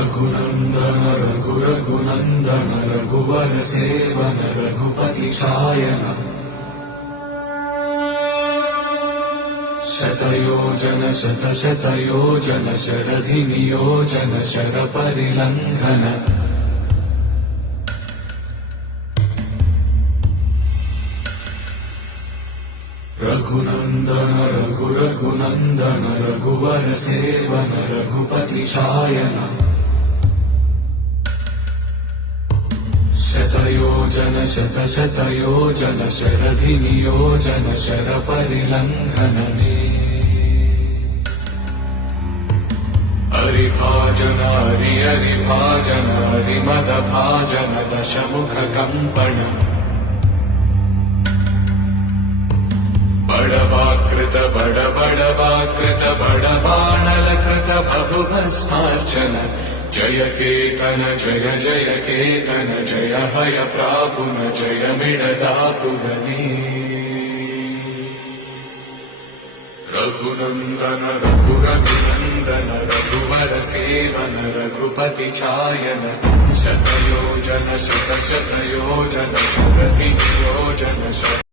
रघुनन्दन रघुनन्दन रघुवर seven Raghupati Shayan शतयोजन शतशतयोजन शरधि नियोजन शरपरिलङ्घन रघुनन्दन रघुनन्दन रघुवर seven Raghupati Shayan शतयोजन शतशतयोजन शरधि नियोजन शरपरिलङ्घनने हरिभाजन हरिभाजन हरिमदभाजन दशमुख कम्पण बड़वाकृत बड़वाकृत बड़बाणलकृत बहुभस्मार्चन जय केतन जय जय केतन जय हय प्रापुन जय मिडदापुगने रघुनन्दन रघुनन्दन रघुवर सेवन रघुपति चायन शतयोजन शतशतयोजन शरधि नियोजन